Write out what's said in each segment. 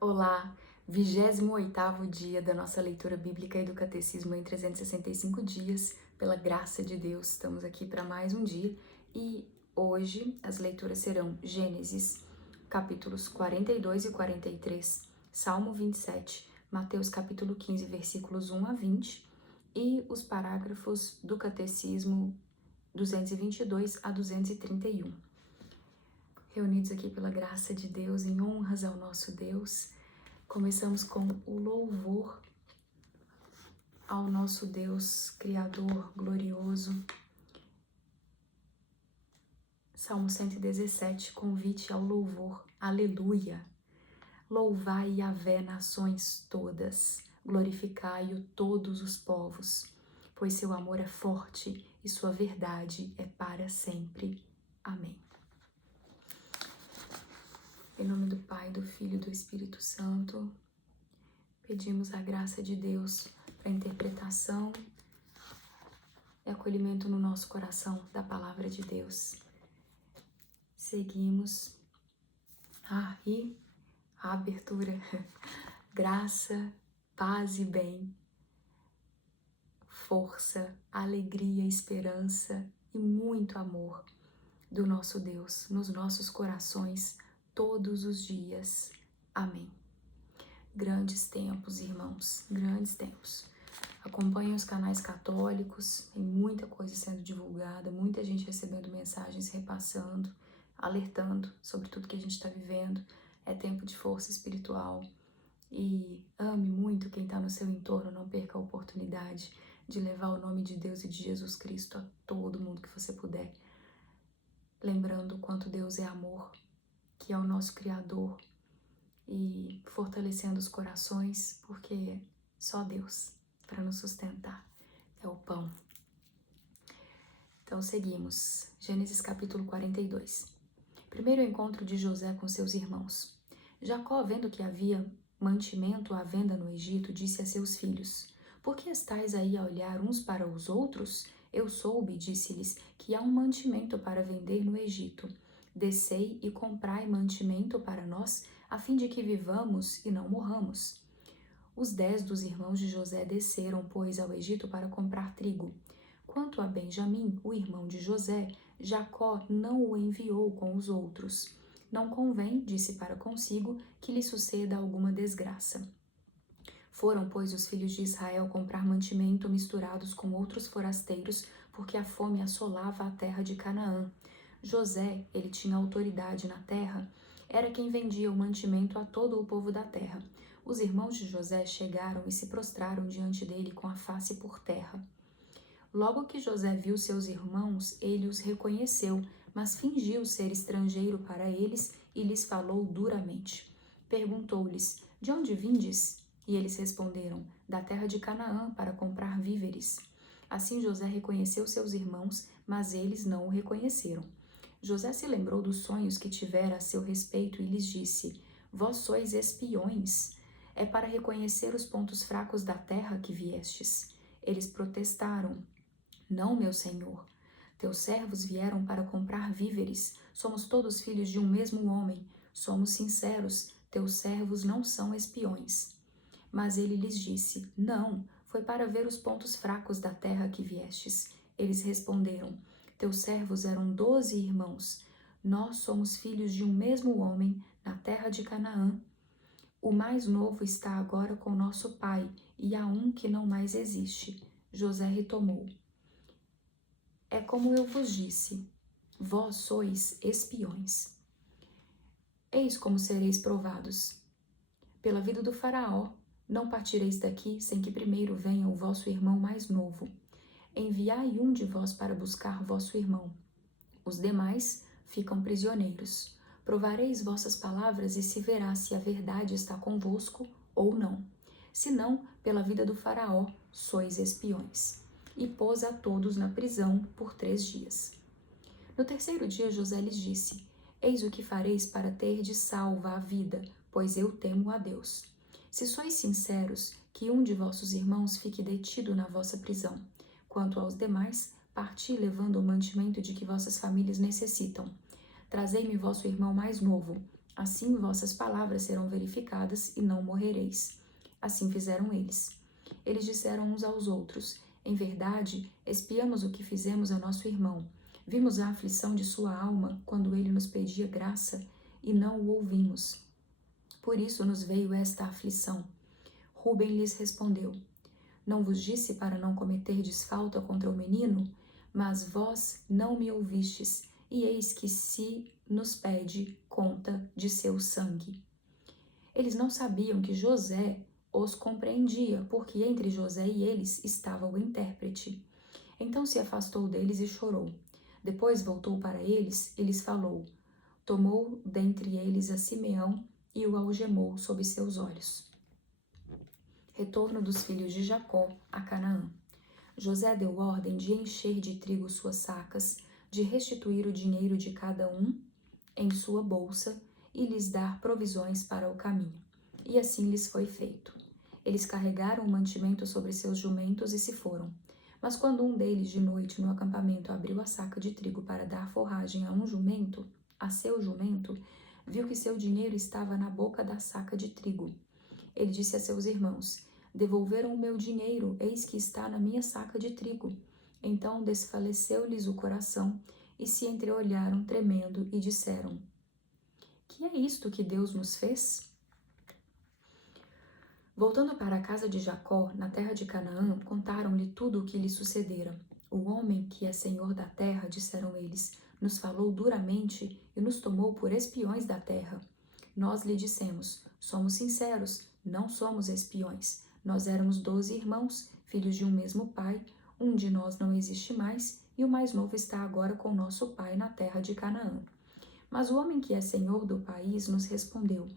Olá, 28º dia da nossa leitura bíblica e do Catecismo em 365 dias. Pela graça de Deus, estamos aqui para mais um dia e hoje as leituras serão Gênesis, capítulos 42 e 43, Salmo 27, Mateus capítulo 15, versículos 1 a 20 e os parágrafos do Catecismo 222 a 231. Reunidos aqui pela graça de Deus, em honras ao nosso Deus, começamos com o louvor ao nosso Deus Criador glorioso. Salmo 117, convite ao louvor. Aleluia! Louvai Yahvé, nações todas, glorificai-o todos os povos, pois seu amor é forte e sua verdade é para sempre. Amém. Em nome do Pai, do Filho e do Espírito Santo, pedimos a graça de Deus para a interpretação e acolhimento no nosso coração da Palavra de Deus. Seguimos. E a abertura. Graça, paz e bem, força, alegria, esperança e muito amor do nosso Deus nos nossos corações todos os dias. Amém. Grandes tempos, irmãos, grandes tempos. Acompanhem os canais católicos, tem muita coisa sendo divulgada, muita gente recebendo mensagens, repassando, alertando sobre tudo que a gente está vivendo. É tempo de força espiritual e ame muito quem está no seu entorno, não perca a oportunidade de levar o nome de Deus e de Jesus Cristo a todo mundo que você puder. Lembrando o quanto Deus é amor, que é o nosso Criador, e fortalecendo os corações, porque só Deus para nos sustentar é o pão. Então seguimos, Gênesis capítulo 42. Primeiro encontro de José com seus irmãos. Jacó, vendo que havia mantimento à venda no Egito, disse a seus filhos: Por que estáis aí a olhar uns para os outros? Eu soube, disse-lhes, que há um mantimento para vender no Egito. Descei e comprai mantimento para nós, a fim de que vivamos e não morramos. Os 10 dos irmãos de José desceram, pois, ao Egito para comprar trigo. Quanto a Benjamim, o irmão de José, Jacó não o enviou com os outros. Não convém, disse para consigo, que lhe suceda alguma desgraça. Foram, pois, os filhos de Israel comprar mantimento misturados com outros forasteiros, porque a fome assolava a terra de Canaã. José, ele tinha autoridade na terra, era quem vendia o mantimento a todo o povo da terra. Os irmãos de José chegaram e se prostraram diante dele com a face por terra. Logo que José viu seus irmãos, ele os reconheceu, mas fingiu ser estrangeiro para eles e lhes falou duramente. Perguntou-lhes: De onde vindes? E eles responderam: Da terra de Canaã, para comprar víveres. Assim José reconheceu seus irmãos, mas eles não o reconheceram. José se lembrou dos sonhos que tivera a seu respeito e lhes disse: Vós sois espiões. É para reconhecer os pontos fracos da terra que viestes. Eles protestaram: Não, meu senhor. Teus servos vieram para comprar víveres. Somos todos filhos de um mesmo homem. Somos sinceros. Teus servos não são espiões. Mas ele lhes disse: Não, foi para ver os pontos fracos da terra que viestes. Eles responderam: Teus servos eram 12 irmãos. Nós somos filhos de um mesmo homem na terra de Canaã. O mais novo está agora com nosso pai, e há um que não mais existe. José retomou: É como eu vos disse, vós sois espiões. Eis como sereis provados. Pela vida do faraó, não partireis daqui sem que primeiro venha o vosso irmão mais novo. Enviai um de vós para buscar vosso irmão. Os demais ficam prisioneiros. Provareis vossas palavras e se verá se a verdade está convosco ou não. Se não, pela vida do faraó, sois espiões. E pôs a todos na prisão por 3 dias. No terceiro dia José lhes disse: Eis o que fareis para terdes salva a vida, pois eu temo a Deus. Se sois sinceros, que um de vossos irmãos fique detido na vossa prisão. Quanto aos demais, parti levando o mantimento de que vossas famílias necessitam. Trazei-me vosso irmão mais novo. Assim vossas palavras serão verificadas e não morrereis. Assim fizeram eles. Eles disseram uns aos outros: Em verdade, espiamos o que fizemos a nosso irmão. Vimos a aflição de sua alma quando ele nos pedia graça e não o ouvimos. Por isso nos veio esta aflição. Ruben lhes respondeu: Não vos disse para não cometerdes falta contra o menino? Mas vós não me ouvistes, e eis que se nos pede conta de seu sangue. Eles não sabiam que José os compreendia, porque entre José e eles estava o intérprete. Então se afastou deles e chorou. Depois voltou para eles e lhes falou. Tomou dentre eles a Simeão e o algemou sob seus olhos. Retorno dos filhos de Jacó a Canaã. José deu ordem de encher de trigo suas sacas, de restituir o dinheiro de cada um em sua bolsa e lhes dar provisões para o caminho. E assim lhes foi feito. Eles carregaram o mantimento sobre seus jumentos e se foram. Mas quando um deles de noite no acampamento abriu a saca de trigo para dar forragem a seu jumento, viu que seu dinheiro estava na boca da saca de trigo. Ele disse a seus irmãos: Devolveram o meu dinheiro, eis que está na minha saca de trigo. Então desfaleceu-lhes o coração e se entreolharam tremendo e disseram: Que é isto que Deus nos fez? Voltando para a casa de Jacó, na terra de Canaã, contaram-lhe tudo o que lhe sucedera. O homem que é senhor da terra, disseram eles, nos falou duramente e nos tomou por espiões da terra. Nós lhe dissemos: Somos sinceros, não somos espiões. Nós éramos 12 irmãos, filhos de um mesmo pai. Um de nós não existe mais, e o mais novo está agora com nosso pai na terra de Canaã. Mas o homem que é senhor do país nos respondeu: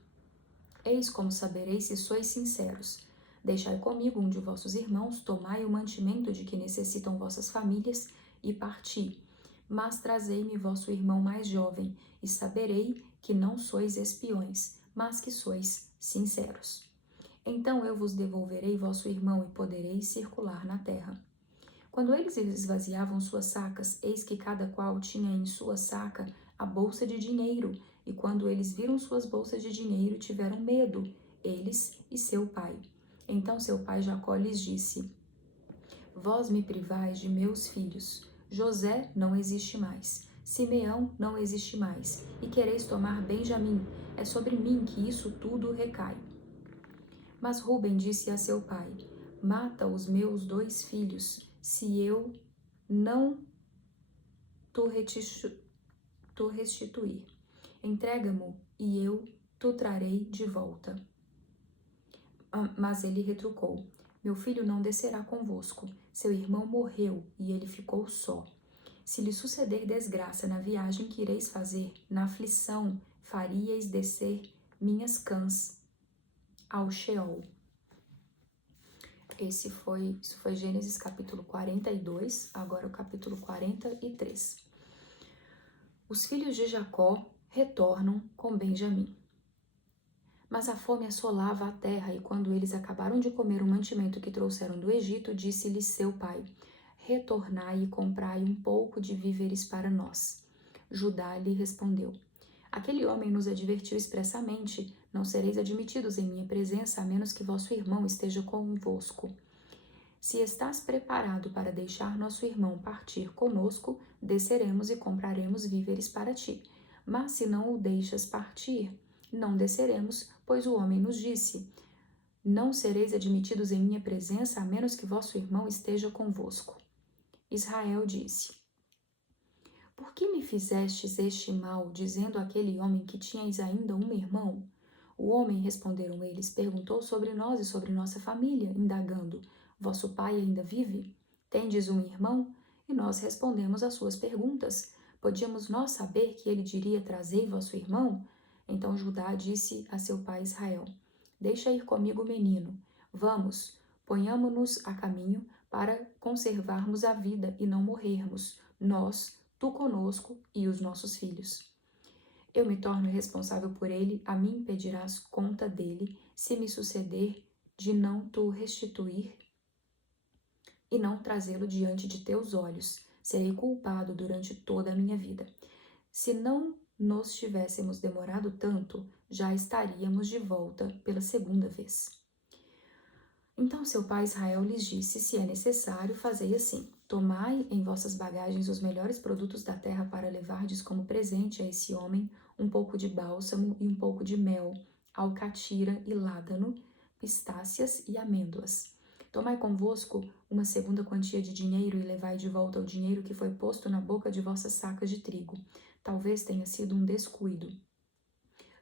Eis como sabereis se sois sinceros. Deixai comigo um de vossos irmãos, tomai o mantimento de que necessitam vossas famílias e parti. Mas trazei-me vosso irmão mais jovem, e saberei que não sois espiões, mas que sois sinceros. Então eu vos devolverei vosso irmão e podereis circular na terra. Quando eles esvaziavam suas sacas, eis que cada qual tinha em sua saca a bolsa de dinheiro, e quando eles viram suas bolsas de dinheiro, tiveram medo, eles e seu pai. Então seu pai Jacó lhes disse: Vós me privais de meus filhos. José não existe mais. Simeão não existe mais. E quereis tomar Benjamim. É sobre mim que isso tudo recai. Mas Ruben disse a seu pai: Mata os meus 2 filhos, se eu não tu restituir. Entrega-mo e eu tu trarei de volta. Mas ele retrucou: Meu filho não descerá convosco. Seu irmão morreu e ele ficou só. Se lhe suceder desgraça na viagem que ireis fazer, na aflição faríeis descer minhas cãs ao Sheol. Isso foi Gênesis capítulo 42, agora o capítulo 43. Os filhos de Jacó retornam com Benjamim. Mas a fome assolava a terra, e quando eles acabaram de comer o mantimento que trouxeram do Egito, disse-lhes seu pai: Retornai e comprai um pouco de víveres para nós. Judá lhe respondeu: Aquele homem nos advertiu expressamente: Não sereis admitidos em minha presença, a menos que vosso irmão esteja convosco. Se estás preparado para deixar nosso irmão partir conosco, desceremos e compraremos víveres para ti. Mas se não o deixas partir, não desceremos, pois o homem nos disse: Não sereis admitidos em minha presença, a menos que vosso irmão esteja convosco. Israel disse: Por que me fizestes este mal, dizendo àquele homem que tinhais ainda um irmão? O homem, responderam eles, perguntou sobre nós e sobre nossa família, indagando: Vosso pai ainda vive? Tendes um irmão? E nós respondemos às suas perguntas. Podíamos nós saber que ele diria: Trazei vosso irmão? Então Judá disse a seu pai Israel: Deixa ir comigo o menino. Vamos, ponhamo-nos a caminho para conservarmos a vida e não morrermos, nós, tu conosco e os nossos filhos. Eu me torno responsável por ele, a mim pedirás conta dele, se me suceder de não tu restituir e não trazê-lo diante de teus olhos. Serei culpado durante toda a minha vida. Se não nos tivéssemos demorado tanto, já estaríamos de volta pela segunda vez. Então seu pai Israel lhes disse: se é necessário, fazei assim. Tomai em vossas bagagens os melhores produtos da terra para levardes como presente a esse homem um pouco de bálsamo e um pouco de mel, alcatira e ládano, pistácias e amêndoas. Tomai convosco uma segunda quantia de dinheiro e levai de volta o dinheiro que foi posto na boca de vossas sacas de trigo. Talvez tenha sido um descuido.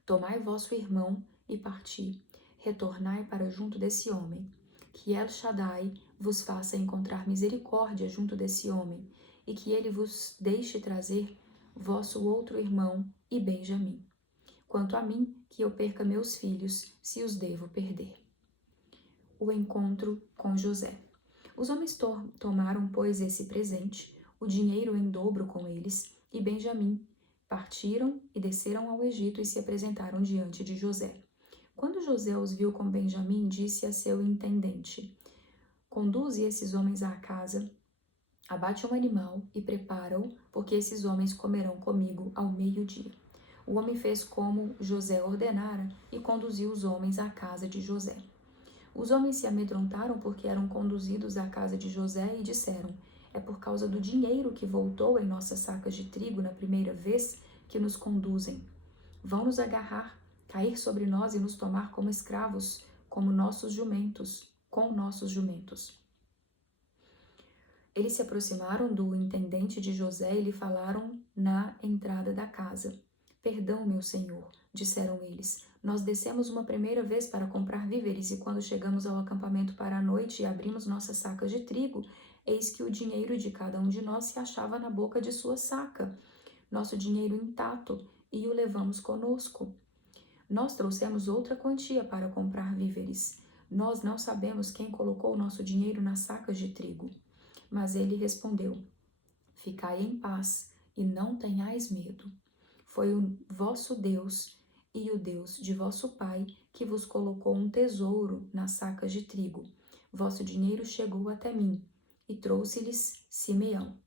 Tomai vosso irmão e parti. Retornai para junto desse homem. Que El Shaddai vos faça encontrar misericórdia junto desse homem, e que ele vos deixe trazer vosso outro irmão e Benjamim. Quanto a mim, que eu perca meus filhos, se os devo perder. O encontro com José. Os homens tomaram, pois, esse presente, o dinheiro em dobro com eles, e Benjamim. Partiram e desceram ao Egito e se apresentaram diante de José. Quando José os viu com Benjamim, disse a seu intendente: conduze esses homens à casa, abate um animal e prepara-o, porque esses homens comerão comigo ao meio-dia. O homem fez como José ordenara e conduziu os homens à casa de José. Os homens se amedrontaram porque eram conduzidos à casa de José e disseram: é por causa do dinheiro que voltou em nossas sacas de trigo na primeira vez que nos conduzem. Vão nos agarrar, cair sobre nós e nos tomar como escravos, com nossos jumentos. Eles se aproximaram do intendente de José e lhe falaram na entrada da casa. Perdão, meu senhor, disseram eles. Nós descemos uma primeira vez para comprar víveres e quando chegamos ao acampamento para a noite e abrimos nossas sacas de trigo, eis que o dinheiro de cada um de nós se achava na boca de sua saca, nosso dinheiro intacto, e o levamos conosco. Nós trouxemos outra quantia para comprar víveres. Nós não sabemos quem colocou o nosso dinheiro nas sacas de trigo. Mas ele respondeu: ficai em paz e não tenhais medo. Foi o vosso Deus e o Deus de vosso pai que vos colocou um tesouro nas sacas de trigo. Vosso dinheiro chegou até mim, e trouxe-lhes Simeão.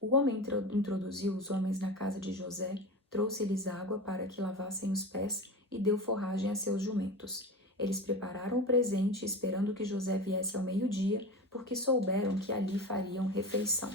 O homem introduziu os homens na casa de José, trouxe-lhes água para que lavassem os pés e deu forragem a seus jumentos. Eles prepararam o presente, esperando que José viesse ao meio-dia, porque souberam que ali fariam refeição.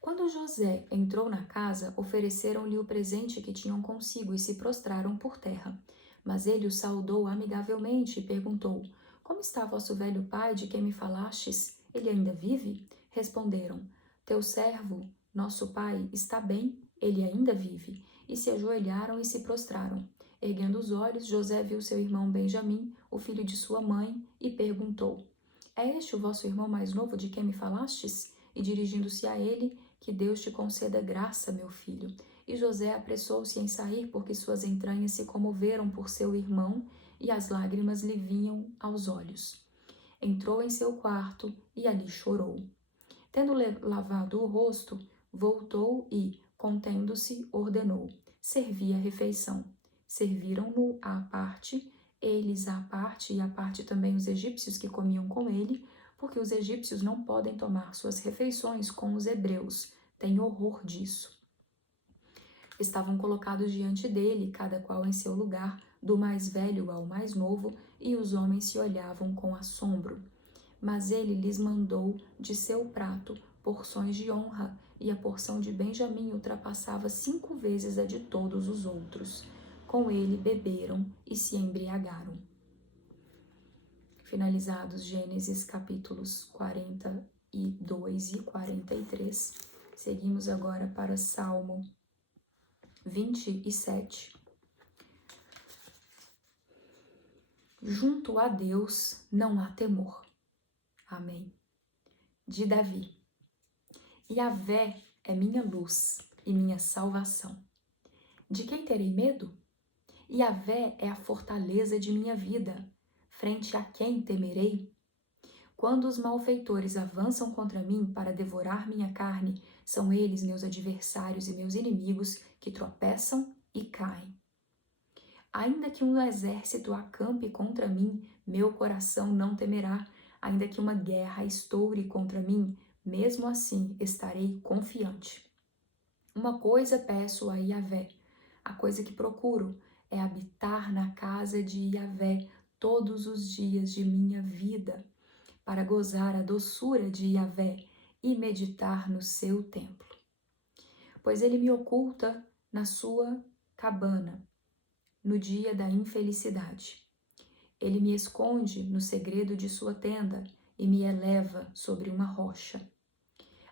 Quando José entrou na casa, ofereceram-lhe o presente que tinham consigo e se prostraram por terra. Mas ele o saudou amigavelmente e perguntou: como está vosso velho pai de quem me falastes? Ele ainda vive? Responderam: teu servo, nosso pai, está bem, ele ainda vive. E se ajoelharam e se prostraram. Erguendo os olhos, José viu seu irmão Benjamim, o filho de sua mãe, e perguntou: é este o vosso irmão mais novo de quem me falastes? E dirigindo-se a ele: que Deus te conceda graça, meu filho. E José apressou-se em sair, porque suas entranhas se comoveram por seu irmão, e as lágrimas lhe vinham aos olhos. Entrou em seu quarto e ali chorou. Tendo lavado o rosto, voltou e, contendo-se, ordenou: servi a refeição. Serviram-no à parte, eles à parte e à parte também os egípcios que comiam com ele, porque os egípcios não podem tomar suas refeições com os hebreus, têm horror disso. Estavam colocados diante dele, cada qual em seu lugar, do mais velho ao mais novo, e os homens se olhavam com assombro. Mas ele lhes mandou de seu prato porções de honra, e a porção de Benjamim ultrapassava 5 vezes a de todos os outros. Com ele beberam e se embriagaram. Finalizados Gênesis capítulos 42 e 43, seguimos agora para Salmo 27. Junto a Deus não há temor. Amém. De Davi. Yahvé é minha luz e minha salvação. De quem terei medo? Yahvé é a fortaleza de minha vida. Frente a quem temerei? Quando os malfeitores avançam contra mim para devorar minha carne, são eles meus adversários e meus inimigos que tropeçam e caem. Ainda que um exército acampe contra mim, meu coração não temerá. Ainda que uma guerra estoure contra mim, mesmo assim estarei confiante. Uma coisa peço a Yahvé, a coisa que procuro é habitar na casa de Yahvé todos os dias de minha vida, para gozar a doçura de Yahvé e meditar no seu templo. Pois ele me oculta na sua cabana, no dia da infelicidade. Ele me esconde no segredo de sua tenda e me eleva sobre uma rocha.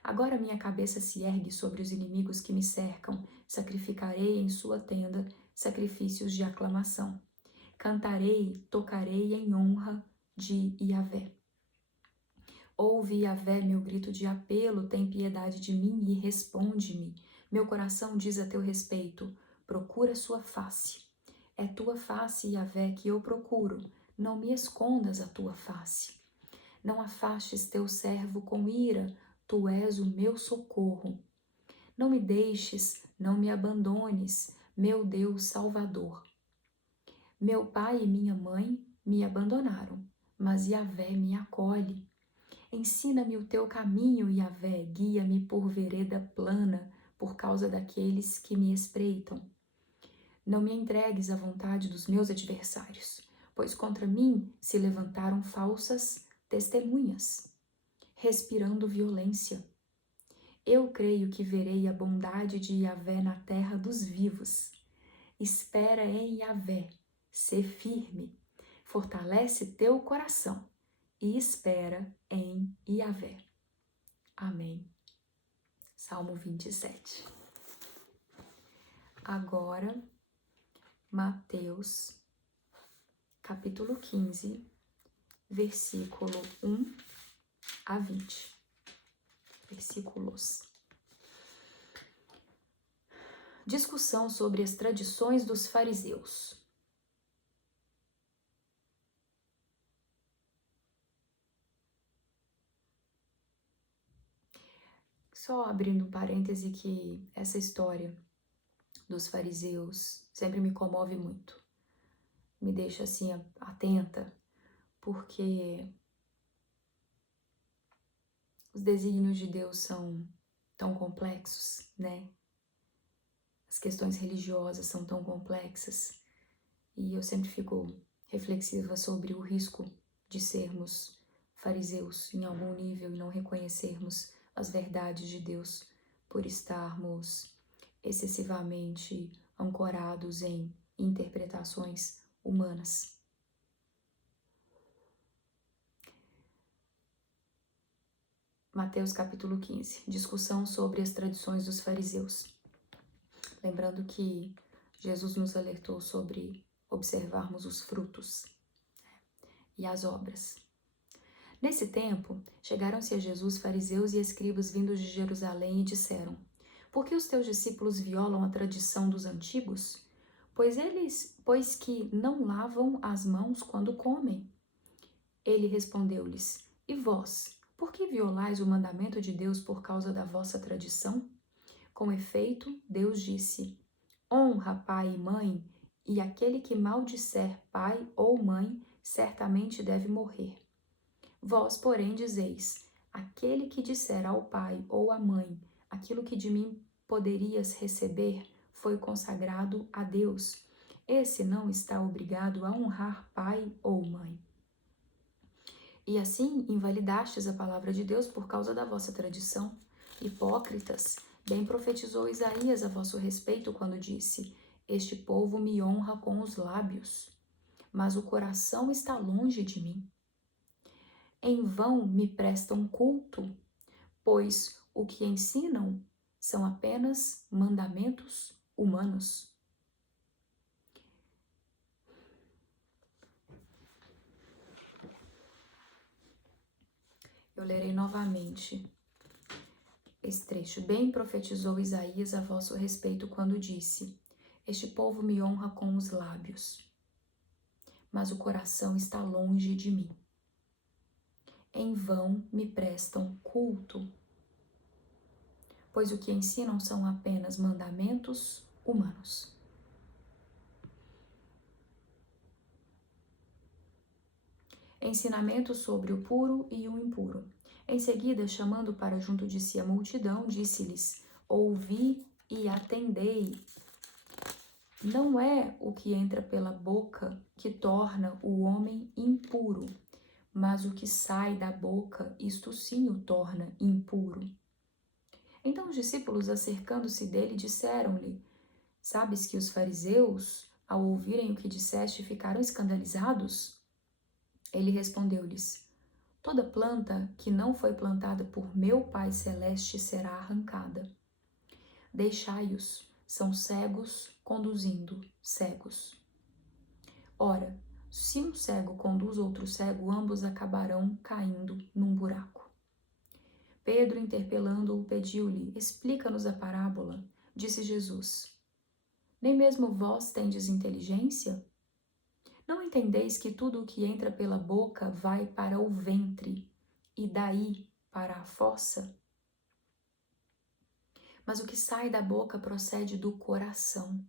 Agora minha cabeça se ergue sobre os inimigos que me cercam, sacrificarei em sua tenda sacrifícios de aclamação. Cantarei, tocarei em honra de Yahvé. Ouve, Yahvé, meu grito de apelo, tem piedade de mim e responde-me. Meu coração diz a teu respeito, procura sua face. É tua face, Yahvé, que eu procuro, não me escondas a tua face. Não afastes teu servo com ira, tu és o meu socorro. Não me deixes, não me abandones, meu Deus Salvador. Meu pai e minha mãe me abandonaram, mas Yahvé me acolhe. Ensina-me o teu caminho, Yahvé, guia-me por vereda plana, por causa daqueles que me espreitam. Não me entregues à vontade dos meus adversários, pois contra mim se levantaram falsas testemunhas, respirando violência. Eu creio que verei a bondade de Yahvé na terra dos vivos. Espera em Yahvé, sê firme, fortalece teu coração e espera em Yahvé. Amém. Salmo 27. Agora, Mateus, capítulo 15, versículo 1 a 20. Versículos. Discussão sobre as tradições dos fariseus. Só abrindo um parêntese que essa história dos fariseus sempre me comove muito. Me deixa assim atenta, porque os desígnios de Deus são tão complexos, né? As questões religiosas são tão complexas e eu sempre fico reflexiva sobre o risco de sermos fariseus em algum nível e não reconhecermos as verdades de Deus por estarmos excessivamente ancorados em interpretações humanas. Mateus capítulo 15, discussão sobre as tradições dos fariseus. Lembrando que Jesus nos alertou sobre observarmos os frutos e as obras. Nesse tempo, chegaram-se a Jesus fariseus e escribas vindos de Jerusalém e disseram: Por que os teus discípulos violam a tradição dos antigos? Pois que não lavam as mãos quando comem. Ele respondeu-lhes: E vós, por que violais o mandamento de Deus por causa da vossa tradição? Com efeito, Deus disse: Honra pai e mãe, e aquele que maldisser pai ou mãe, certamente deve morrer. Vós, porém, dizeis: aquele que disser ao pai ou à mãe, aquilo que de mim poderias receber, foi consagrado a Deus. Esse não está obrigado a honrar pai ou mãe. E assim invalidastes a palavra de Deus por causa da vossa tradição. Hipócritas, bem profetizou Isaías a vosso respeito quando disse: Este povo me honra com os lábios, mas o coração está longe de mim. Em vão me prestam culto, pois o que ensinam são apenas mandamentos humanos. Eu lerei novamente esse trecho. Bem profetizou Isaías a vosso respeito quando disse: Este povo me honra com os lábios, mas o coração está longe de mim. Em vão me prestam culto, pois o que ensinam são apenas mandamentos humanos. Ensinamento sobre o puro e o impuro. Em seguida, chamando para junto de si a multidão, disse-lhes: Ouvi e atendei. Não é o que entra pela boca que torna o homem impuro, mas o que sai da boca, isto sim o torna impuro. Então os discípulos, acercando-se dele, disseram-lhe: Sabes que os fariseus, ao ouvirem o que disseste, ficaram escandalizados? Ele respondeu-lhes: Toda planta que não foi plantada por meu Pai Celeste será arrancada. Deixai-os, são cegos conduzindo cegos. Ora, se um cego conduz outro cego, ambos acabarão caindo num buraco. Pedro, interpelando-o, pediu-lhe: Explica-nos a parábola. Disse Jesus: Nem mesmo vós tendes inteligência? Não entendeis que tudo o que entra pela boca vai para o ventre, e daí para a fossa? Mas o que sai da boca procede do coração.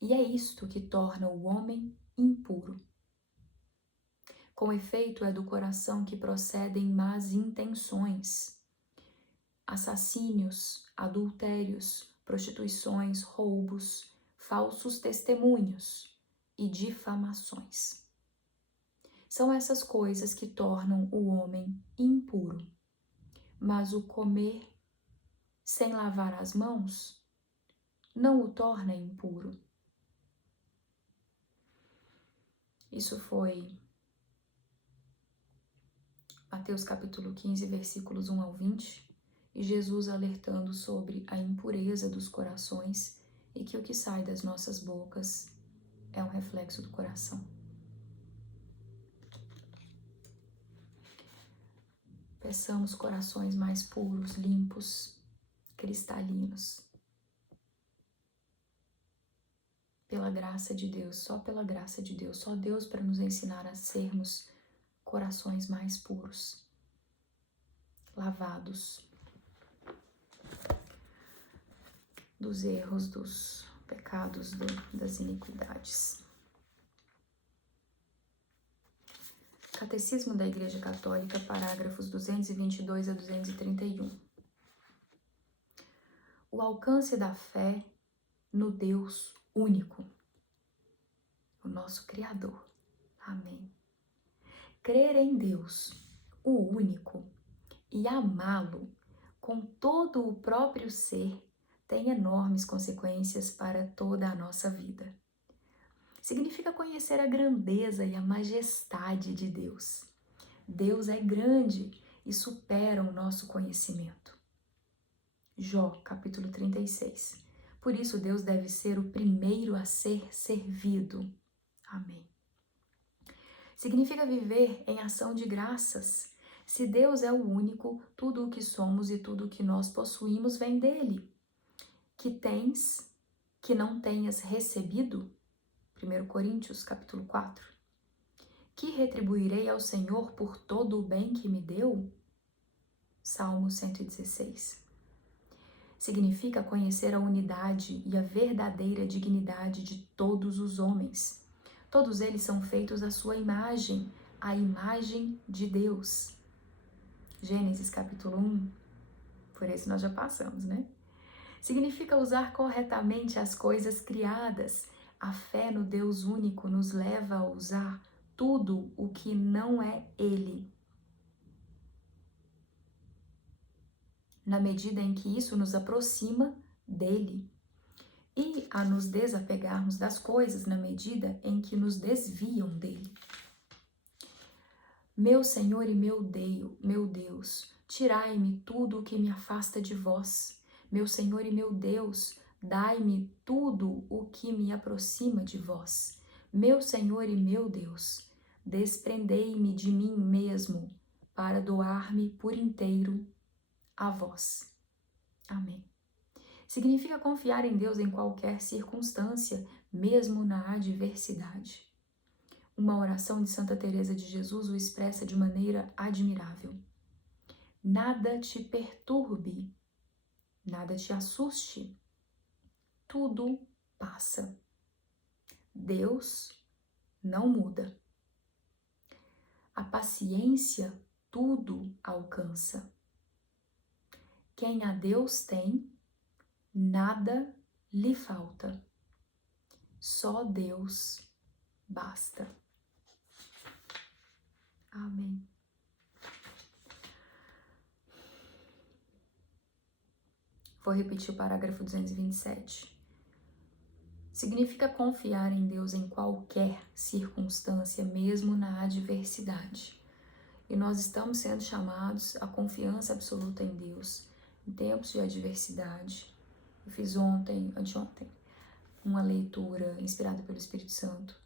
E é isto que torna o homem impuro. Com efeito, é do coração que procedem más intenções, assassínios, adultérios, prostituições, roubos, falsos testemunhos e difamações. São essas coisas que tornam o homem impuro. Mas o comer sem lavar as mãos não o torna impuro. Isso foi Mateus capítulo 15, versículos 1 ao 20, e Jesus alertando sobre a impureza dos corações e que o que sai das nossas bocas é um reflexo do coração. Peçamos corações mais puros, limpos, cristalinos. Pela graça de Deus, só pela graça de Deus, só Deus para nos ensinar a sermos corações mais puros, lavados dos erros, dos pecados, das iniquidades. Catecismo da Igreja Católica, parágrafos 222 a 231. O alcance da fé no Deus único, o nosso Criador. Amém. Crer em Deus, o único, e amá-lo com todo o próprio ser tem enormes consequências para toda a nossa vida. Significa conhecer a grandeza e a majestade de Deus. Deus é grande e supera o nosso conhecimento. Jó, capítulo 36. Por isso Deus deve ser o primeiro a ser servido. Amém. Significa viver em ação de graças. Se Deus é o único, tudo o que somos e tudo o que nós possuímos vem dele. Que tens, que não tenhas recebido? 1 Coríntios, capítulo 4. Que retribuirei ao Senhor por todo o bem que me deu? Salmo 116. Significa conhecer a unidade e a verdadeira dignidade de todos os homens. Todos eles são feitos à sua imagem, a imagem de Deus. Gênesis, capítulo 1. Por esse nós já passamos, né? Significa usar corretamente as coisas criadas. A fé no Deus único nos leva a usar tudo o que não é Ele. Na medida em que isso nos aproxima dele. E a nos desapegarmos das coisas na medida em que nos desviam dele. Meu Senhor e meu Deus, tirai-me tudo o que me afasta de vós. Meu Senhor e meu Deus, dai-me tudo o que me aproxima de vós. Meu Senhor e meu Deus, desprendei-me de mim mesmo para doar-me por inteiro a vós. Amém. Significa confiar em Deus em qualquer circunstância, mesmo na adversidade. Uma oração de Santa Teresa de Jesus o expressa de maneira admirável. Nada te perturbe, nada te assuste, tudo passa. Deus não muda. A paciência tudo alcança. Quem a Deus tem, nada lhe falta. Só Deus basta. Amém. Vou repetir o parágrafo 227. Significa confiar em Deus em qualquer circunstância, mesmo na adversidade. E nós estamos sendo chamados à confiança absoluta em Deus em tempos de adversidade. Eu fiz anteontem, uma leitura inspirada pelo Espírito Santo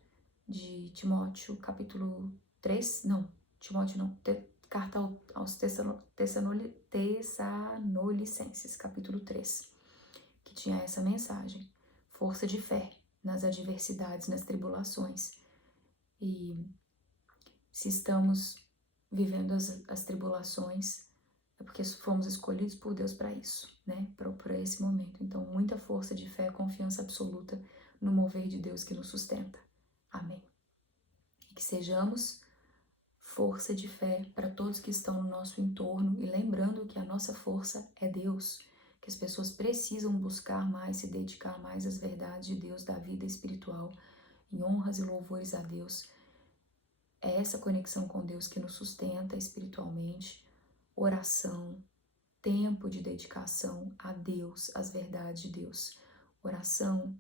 de Timóteo, capítulo 3, não, Timóteo não, carta aos Tessalonicenses, capítulo 3, que tinha essa mensagem, força de fé nas adversidades, nas tribulações. E se estamos vivendo as tribulações, é porque fomos escolhidos por Deus para isso, né? Para esse momento. Então, muita força de fé, confiança absoluta no mover de Deus que nos sustenta. Amém. E que sejamos força de fé para todos que estão no nosso entorno e lembrando que a nossa força é Deus, que as pessoas precisam buscar mais, se dedicar mais às verdades de Deus, da vida espiritual, em honras e louvores a Deus. É essa conexão com Deus que nos sustenta espiritualmente, oração, tempo de dedicação a Deus, às verdades de Deus. Oração,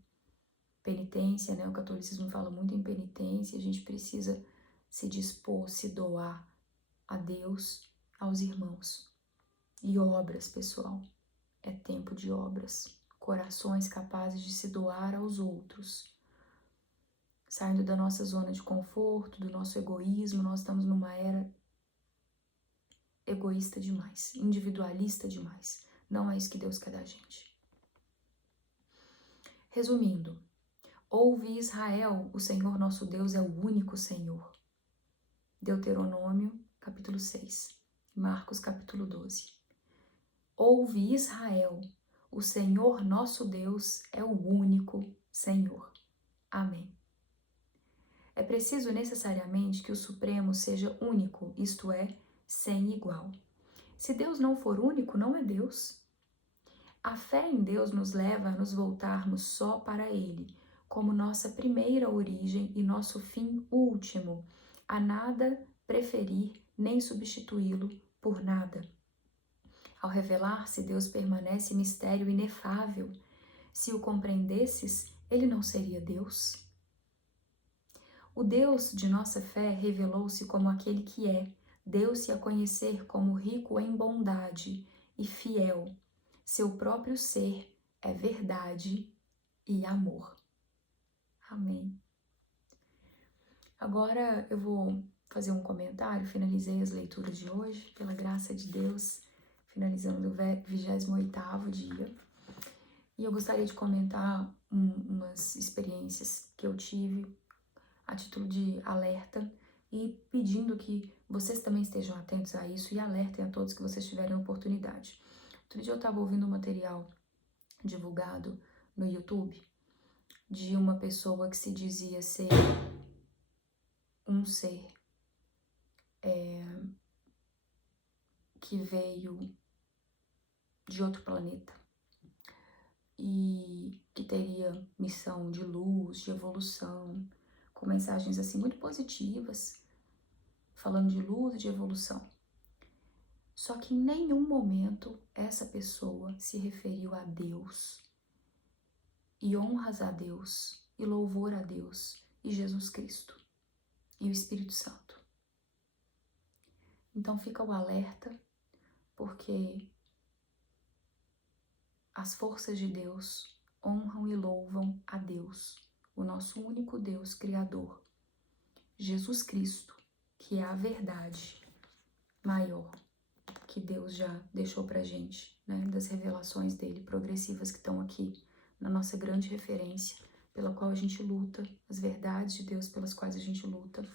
penitência, né? O catolicismo fala muito em penitência, a gente precisa se dispor, se doar a Deus, aos irmãos. E obras, pessoal, é tempo de obras. Corações capazes de se doar aos outros. Saindo da nossa zona de conforto, do nosso egoísmo, nós estamos numa era egoísta demais, individualista demais. Não é isso que Deus quer da gente. Resumindo, ouve Israel, o Senhor nosso Deus é o único Senhor. Deuteronômio, capítulo 6. Marcos, capítulo 12. Ouve Israel, o Senhor nosso Deus é o único Senhor. Amém. É preciso necessariamente que o Supremo seja único, isto é, sem igual. Se Deus não for único, não é Deus. A fé em Deus nos leva a nos voltarmos só para Ele, como nossa primeira origem e nosso fim último, a nada preferir nem substituí-lo por nada. Ao revelar-se, Deus permanece mistério inefável. Se o compreendesses, ele não seria Deus? O Deus de nossa fé revelou-se como aquele que é, deu-se a conhecer como rico em bondade e fiel. Seu próprio ser é verdade e amor. Amém. Agora eu vou fazer um comentário, finalizei as leituras de hoje, pela graça de Deus, finalizando o 28º dia. E eu gostaria de comentar umas experiências que eu tive a título de alerta e pedindo que vocês também estejam atentos a isso e alertem a todos que vocês tiverem oportunidade. Outro dia eu estava ouvindo um material divulgado no YouTube de uma pessoa que se dizia ser um ser que veio de outro planeta e que teria missão de luz, de evolução, com mensagens assim muito positivas, falando de luz e de evolução. Só que em nenhum momento essa pessoa se referiu a Deus, e honras a Deus, e louvor a Deus, e Jesus Cristo, e o Espírito Santo. Então fica o alerta, porque as forças de Deus honram e louvam a Deus, o nosso único Deus Criador, Jesus Cristo, que é a verdade maior que Deus já deixou pra gente, né, das revelações dele progressivas que estão aqui na nossa grande referência, pela qual a gente luta, as verdades de Deus pelas quais a gente luta.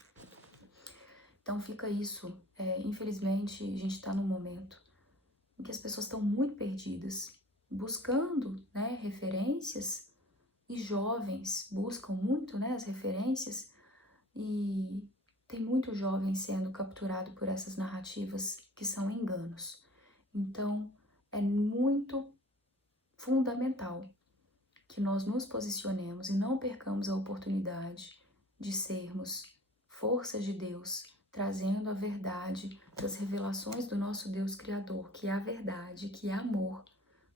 Então fica isso, infelizmente a gente está num momento em que as pessoas estão muito perdidas, buscando, né, referências, e jovens buscam muito, né, as referências, e tem muito jovem sendo capturado por essas narrativas que são enganos. Então, é muito fundamental que nós nos posicionemos e não percamos a oportunidade de sermos forças de Deus, trazendo a verdade das revelações do nosso Deus Criador, que é a verdade, que é amor,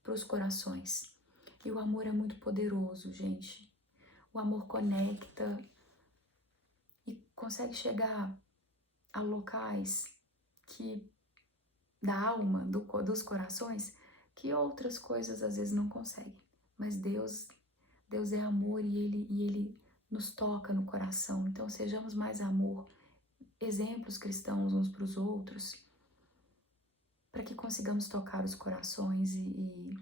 para os corações. E o amor é muito poderoso, gente. O amor conecta e consegue chegar a locais que da alma, dos corações, que outras coisas às vezes não conseguem. Mas Deus é amor e Ele nos toca no coração. Então sejamos mais amor, exemplos cristãos uns para os outros, para que consigamos tocar os corações e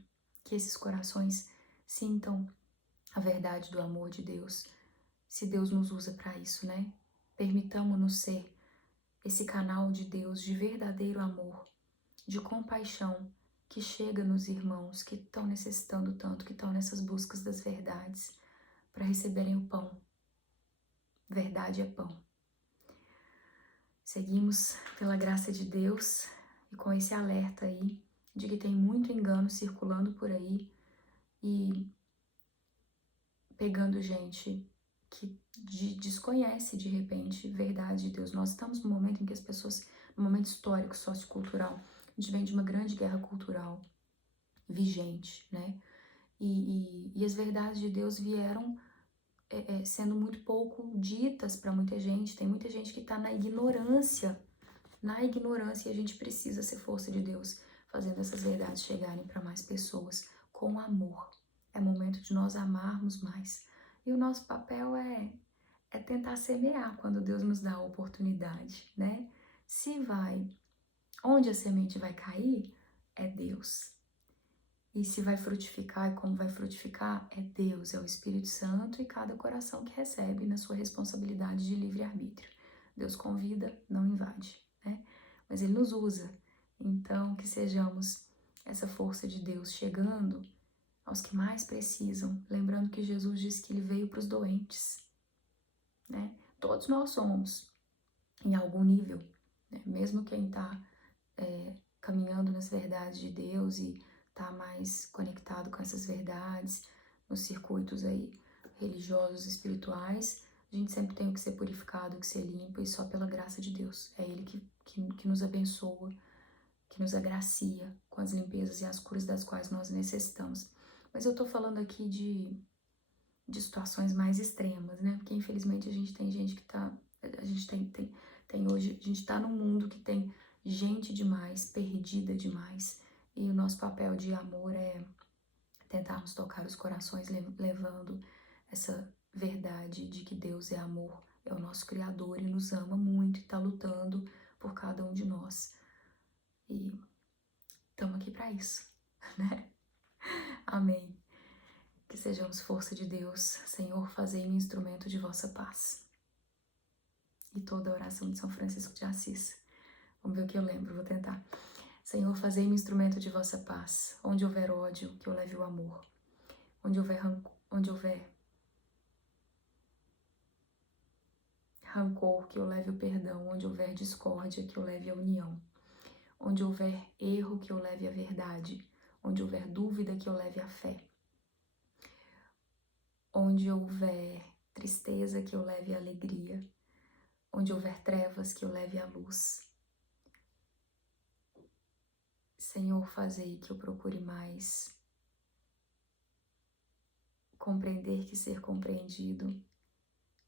que esses corações sintam a verdade do amor de Deus, se Deus nos usa para isso, né? Permitamos-nos ser esse canal de Deus de verdadeiro amor, de compaixão, que chega nos irmãos que estão necessitando tanto, que estão nessas buscas das verdades, para receberem o pão. Verdade é pão. Seguimos pela graça de Deus e com esse alerta aí de que tem muito engano circulando por aí e pegando gente que desconhece de repente verdade de Deus. Nós estamos num momento em que as pessoas, num momento histórico, sociocultural, a gente vem de uma grande guerra cultural vigente, né? E as verdades de Deus vieram sendo muito pouco ditas para muita gente. Tem muita gente que está na ignorância, e a gente precisa ser força de Deus, fazendo essas verdades chegarem para mais pessoas com amor. É momento de nós amarmos mais. E o nosso papel é tentar semear quando Deus nos dá a oportunidade, né? Onde a semente vai cair, é Deus. E se vai frutificar e como vai frutificar, é Deus, é o Espírito Santo e cada coração que recebe na sua responsabilidade de livre-arbítrio. Deus convida, não invade, né? Mas Ele nos usa. Então, que sejamos essa força de Deus chegando aos que mais precisam. Lembrando que Jesus disse que Ele veio para os doentes, né? Todos nós somos, em algum nível, né? Mesmo quem está caminhando nas verdades de Deus e tá mais conectado com essas verdades, nos circuitos aí religiosos, espirituais, a gente sempre tem que ser purificado, que ser limpo, e só pela graça de Deus. É Ele que nos abençoa, que nos agracia com as limpezas e as curas das quais nós necessitamos. Mas eu tô falando aqui de situações mais extremas, né? Porque infelizmente a gente tem gente que tá... A gente tem hoje... A gente tá num mundo que tem gente demais, perdida demais. E o nosso papel de amor é tentarmos tocar os corações, levando essa verdade de que Deus é amor, é o nosso Criador e nos ama muito e está lutando por cada um de nós. E estamos aqui para isso, né? Amém. Que sejamos força de Deus. Senhor, fazei-me instrumento de vossa paz. E toda a oração de São Francisco de Assis. Vamos ver o que eu lembro, vou tentar. Senhor, fazei-me instrumento de vossa paz. Onde houver ódio, que eu leve o amor. Onde houver rancor, que eu leve o perdão. Onde houver discórdia, que eu leve a união. Onde houver erro, que eu leve a verdade. Onde houver dúvida, que eu leve a fé. Onde houver tristeza, que eu leve a alegria. Onde houver trevas, que eu leve a luz. Senhor, fazei que eu procure mais compreender que ser compreendido,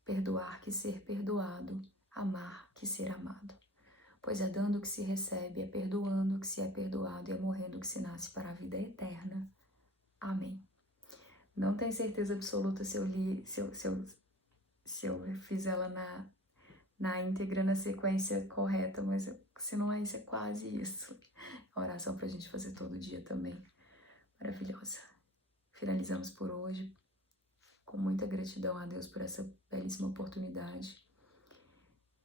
perdoar que ser perdoado, amar que ser amado. Pois é dando que se recebe, é perdoando que se é perdoado e é morrendo que se nasce para a vida eterna. Amém. Não tenho certeza absoluta se eu li, se eu fiz ela na íntegra, na sequência correta, mas se não é isso, é quase isso. A oração para a gente fazer todo dia também. Maravilhosa. Finalizamos por hoje. Com muita gratidão a Deus por essa belíssima oportunidade.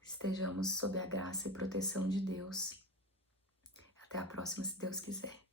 Estejamos sob a graça e proteção de Deus. Até a próxima, se Deus quiser.